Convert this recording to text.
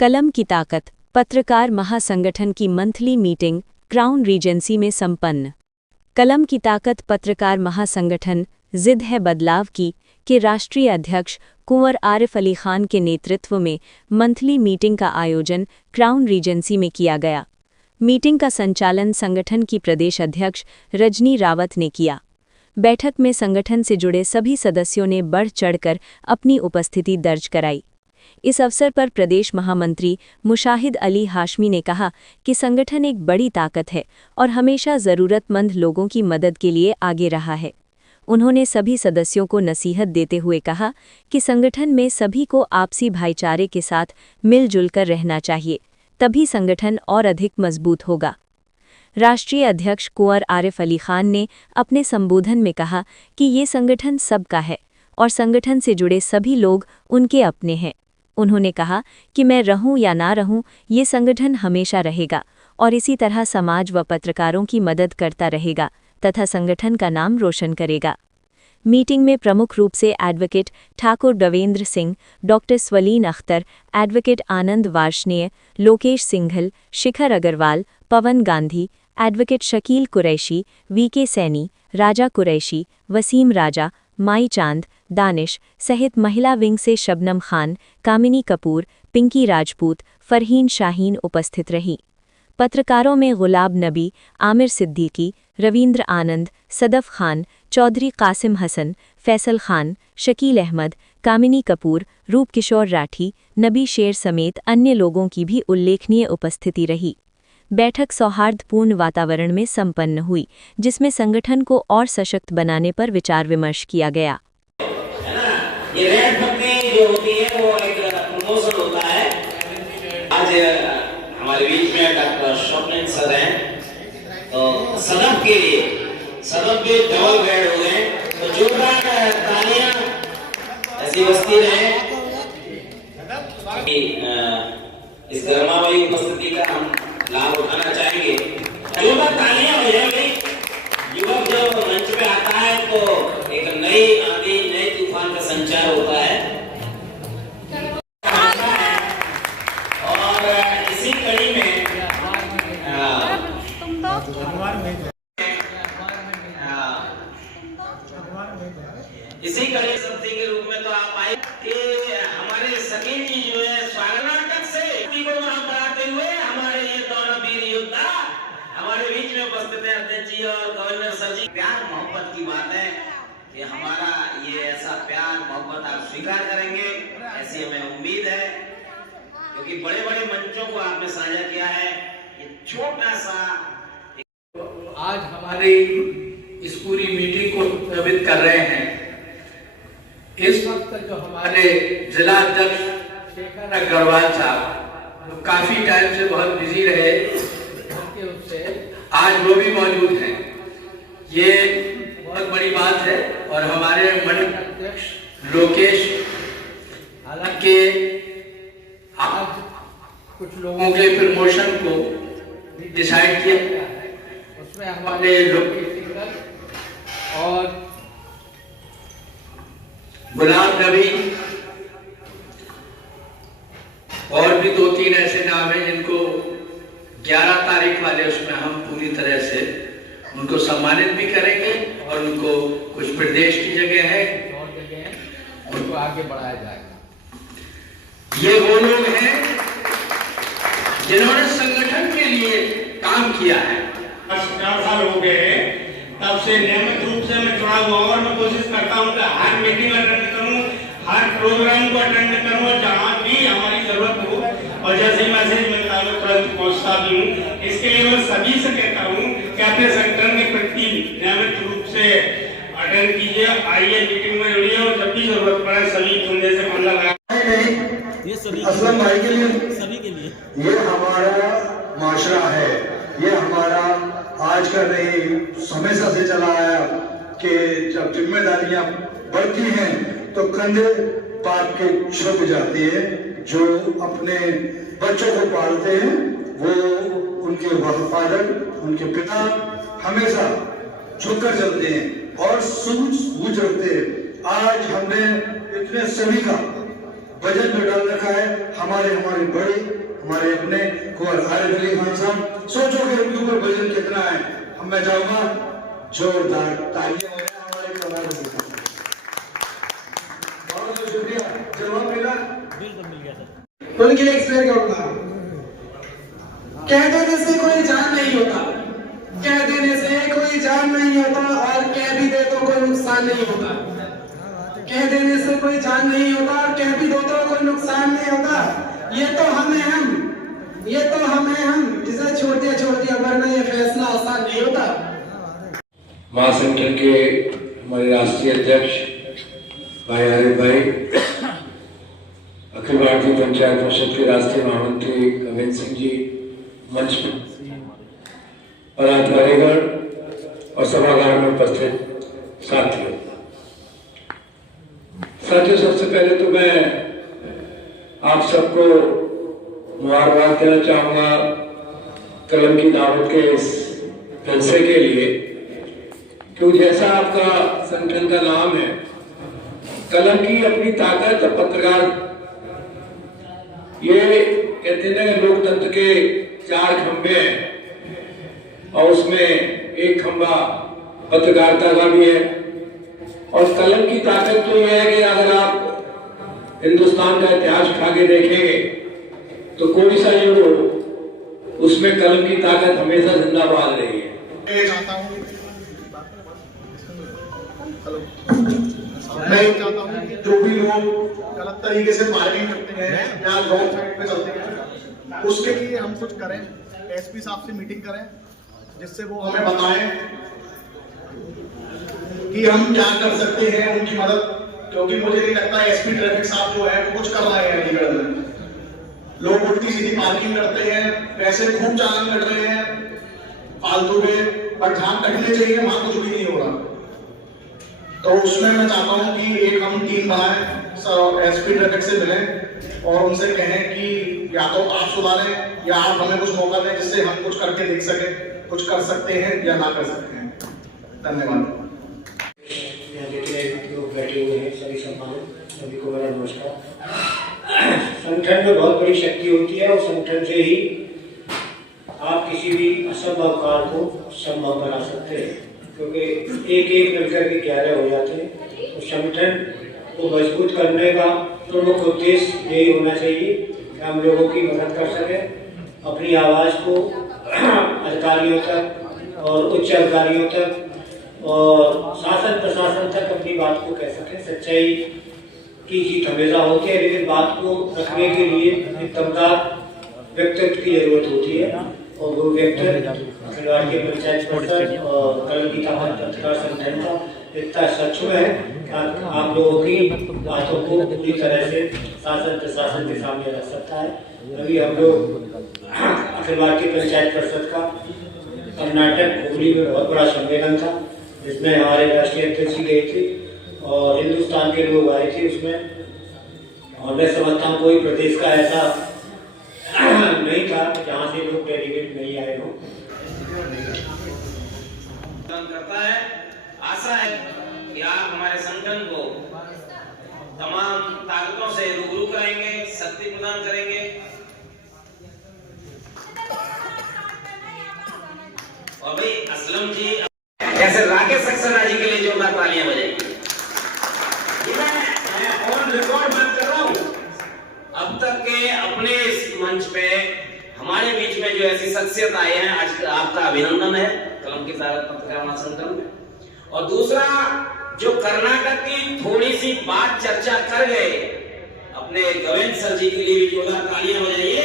कलम की ताकत पत्रकार महासंगठन की मंथली मीटिंग क्राउन रीजेंसी में संपन्न। कलम की ताकत पत्रकार महासंगठन जिद है बदलाव की के राष्ट्रीय अध्यक्ष कुंवर आरिफ अली खान के नेतृत्व में मंथली मीटिंग का आयोजन क्राउन रीजेंसी में किया गया। मीटिंग का संचालन संगठन की प्रदेश अध्यक्ष रजनी रावत ने किया। बैठक में संगठन से जुड़े सभी सदस्यों ने बढ़ चढ़कर अपनी उपस्थिति दर्ज कराई। इस अवसर पर प्रदेश महामंत्री मुशाहिद अली हाशमी ने कहा कि संगठन एक बड़ी ताकत है और हमेशा ज़रूरतमंद लोगों की मदद के लिए आगे रहा है। उन्होंने सभी सदस्यों को नसीहत देते हुए कहा कि संगठन में सभी को आपसी भाईचारे के साथ मिलजुल कर रहना चाहिए, तभी संगठन और अधिक मजबूत होगा। राष्ट्रीय अध्यक्ष कुंवर आरिफ अली खान ने अपने संबोधन में कहा कि ये संगठन सबका है और संगठन से जुड़े सभी लोग उनके अपने हैं। उन्होंने कहा कि मैं रहूं या ना रहूं, ये संगठन हमेशा रहेगा और इसी तरह समाज व पत्रकारों की मदद करता रहेगा तथा संगठन का नाम रोशन करेगा। मीटिंग में प्रमुख रूप से advocate Thakur Devendra Singh, doctor Swaleen Akhtar, advocate Anand Varshney, Lokesh Singhal, Shikhar Agarwal, Pawan Gandhi, advocate Shakeel Qureshi, VK Saini, Raja Qureshi, Waseem Raja, Mai Chand, Danish सहित महिला विंग से शबनम खान, कामिनी कपूर, पिंकी राजपूत, फरहीन शाहीन उपस्थित रहीं। पत्रकारों में गुलाब नबी, आमिर सिद्दीकी, रविंद्र आनंद, सदफ खान, चौधरी कासिम हसन, फैसल खान, शकील अहमद, कामिनी कपूर, रूप किशोर राठी, नबी शेर समेत अन्य लोगों की भी उल्लेखनीय उपस्थिति रही। बैठक सौहार्दपूर्ण वातावरण में संपन्न हुई, जिसमें संगठन को और सशक्त बनाने पर विचार विमर्श किया गया। ये रेड पत्ती जो होती है वो एक प्रमोशन होता है। आज हमारे बीच में डॉक्टर स्वप्निल सर हैं, तो सदफ के लिए सदफ भी डबल बेड हो गए, तो जोरदार तालियां ऐसी बजती रहे। इस गर्मामयी उपस्थिति का हम लाभ उठाना चाहेंगे। जोरदार तालियां हो जाएंगी। युवक जब मंच पे आता है तो एक नई आंधी, नए तूफान का संचार होता है और इसी कड़ी में शक्ति के रूप में तो आप आए कि हमारे सकील जी जो है स्वागत से को वहां बढ़ाते हुए हमारे ये दोनों वीर योद्धा हमारे बीच में उपस्थित हैं। अध्यक्ष जी और गवर्नर सर जी, प्यार मोहब्बत की बात है कि हमारा ये ऐसा प्यार मोहब्बत आप स्वीकार करेंगे, ऐसी हमें उम्मीद है, क्योंकि बड़े बड़े मंचों को आपने साझा किया है। ये छोटा सा आज हमारी इस पूरी मीटिंग को प्रभावित कर रहे हैं। इस वक्त जो हमारे जिला अध्यक्ष शिखर अग्रवाल साहब जो काफी टाइम से बहुत बिजी रहे, उससे आज वो भी मौजूद हैं। ये बहुत बड़ी बात है। और हमारे मंडल अध्यक्ष लोकेश, हालांकि आज कुछ लोगों के प्रमोशन को डिसाइड किया गया है, उसमें हमारे लोकेश और गुलाब नबी और भी 2-3 ऐसे नाम हैं जिनको 11 तारीख वाले उसमें हम पूरी तरह से उनको सम्मानित भी करेंगे और उनको कुछ प्रदेश की जगह है और जगह है उनको आगे बढ़ाया जाएगा। ये वो लोग हैं जिन्होंने संगठन के लिए काम किया है। 4 साल हो गए, तब से नियमित रूप से मैं जुड़ा हुआ और मैं कोशिश करता हूँ कि हर मीटिंग अटेंड करूँ, हर प्रोग्राम को अटेंड करूँ जहाँ भी हमारी जरूरत हो, और जैसे ही मैसेज मिलता है तुरंत पहुँचता भी हूँ। इसके लिए मैं सभी से कहता हूँ कि अपने संगठन के प्रति नियमित रूप से अटेंड कीजिए, आइए मीटिंग में जुड़िए और जब भी जरूरत पड़े सभी कंधे से कंधा लगाए। ये असलम भाई के लिए, सभी के लिए ये हमारा माशरा है, ये हमारा आज का नहीं हमेशा से चला आया कि जब जिम्मेदारी जिम्मेदारियां बढ़ती हैं तो कंधे पाप के झुक जाती है। जो अपने बच्चों को पालते हैं वो उनके वफादार, उनके पिता हमेशा झुककर चलते हैं और सूझ रखते हैं। आज हमने इतने सभी का बजट में डाल रखा है। हमारे बड़े, हमारे अपने कुंवर आरिफ अली खान साहब, सोचो कि उनके ऊपर बजट कितना है। मैं चाहूंगा जोरदार तालियां हो जाए हमारे कुंवर से। बहुत शुक्रिया। जवाब मिला? बिल्कुल मिल गया सर। उनके लिए एक्सप्लेन करूंगा। कह देने से कोई जान नहीं होता, कह देने से कोई जान नहीं होता, और कह भी दे तो कोई नुकसान नहीं होता। कह देने से कोई जान नहीं होता और कह भी दो तो कोई नुकसान नहीं होता। ये तो हम जिसे छोड़ दिया वरना ये फैसला आसान नहीं होता। महासंगठन के हमारे राष्ट्रीय अध्यक्ष भाई आरिफ भाई, अखिल भारतीय पंचायत परिषद के राष्ट्रीय महामंत्री कविंद्र सिंह जी, मंच पदाधिकारीगण और सभागार में उपस्थित साथियों, सबसे पहले तो मैं आप सबको मुबारकबाद देना चाहूंगा कलम की दावत के इस जलसे के लिए, क्योंकि जैसा आपका संगठन का नाम है, कलम की अपनी ताकत और पत्रकार, ये कहते हैं कि लोकतंत्र के 4 खंभे हैं और उसमें एक खंभा पत्रकारिता का भी है। और कलम की ताकत तो यह है कि अगर आप हिंदुस्तान का इतिहास उठा के देखेंगे तो कोई सा युग हो, उसमें कलम की ताकत हमेशा जिंदाबाद रही है। मैं चाहता हूँ कि जो भी लोग गलत तरीके से मार्किंग करते हैं या रॉन्ग साइड पे चलते हैं, उसके लिए हम कुछ करें, एसपी साहब से मीटिंग करें, जिससे वो हमें बताएं कि हम क्या कर सकते हैं उनकी मदद। क्योंकि मुझे नहीं लगता एसपी ट्रैफिक साहब जो है वो कुछ कर रहे हैं अलीगढ़ में। लोग उल्टी सीधी पार्किंग करते हैं, पैसे खूब चालान कट रहे हैं फालतू के, पर जहां कटने चाहिए वहां कुछ भी नहीं हो रहा। तो उसमें मैं चाहता हूं कि एक हम टीम बनाएं, एसपी ट्रैफिक से मिलें और उनसे कहें कि या तो आप सुधारें या आप हमें कुछ मौका दें जिससे हम कुछ करके देख सके, कुछ कर सकते हैं या ना कर सकते हैं। धन्यवाद। लोग बैठे हुए हैं, सभी सम्मानित, सभी को मेरा नमस्कार। संगठन में बहुत बड़ी शक्ति होती है और संगठन से ही आप किसी भी असंभव कार्य को संभव बना सकते हैं, क्योंकि एक एक मिलकर के 11 हो जाते हैं। तो संगठन को मजबूत करने का प्रमुख उद्देश्य यही होना चाहिए कि हम लोगों की मदद कर सकें, अपनी आवाज़ को अधिकारियों तक और उच्च अधिकारियों तक और शासन प्रशासन तक अपनी बात को कह सकें। सच्चाई की जीत हमेशा होती है, लेकिन बात को रखने के लिए एक दमदार व्यक्तित्व की जरूरत होती है, और वो व्यक्तित्व अखिल भारतीय पंचायत परिषद और कलम की ताकत पत्रकार संगठन का इतना सक्षम है कि आप लोगों की बातों को पूरी तरह से शासन प्रशासन के सामने रख सकता है। अभी हम लोग अखिल भारतीय पंचायत परिषद का कर्नाटक हुगली में बहुत बड़ा सम्मेलन था, जिसमें हमारे राष्ट्रीय अध्यक्ष गए थे और हिंदुस्तान के लोग आए थे उसमें। और मैं समझता हूँ कोई प्रदेश का ऐसा नहीं था जहाँ से लोग डेलीगेट नहीं आए हो। करता है, आशा है कि आप हमारे संगठन को तमाम ताकतों से रूबरू करेंगे, शक्ति प्रदान करेंगे और भाई असलम जी ऐसे राकेश सक्सेना जी के लिए जोरदार तालियां बजाइए। मैं ऑन रिकॉर्ड बात कर रहा हूं, अब तक के अपने इस मंच पे हमारे बीच में जो ऐसी शख्सियत आई है, आज आपका अभिनंदन है कलम की ताकत पत्रकार महासंगठन में। और दूसरा, जो कर्नाटक की थोड़ी सी बात चर्चा कर गए, अपने गोविंद सर जी के लिए भी जोरदार तालियां बजाइए।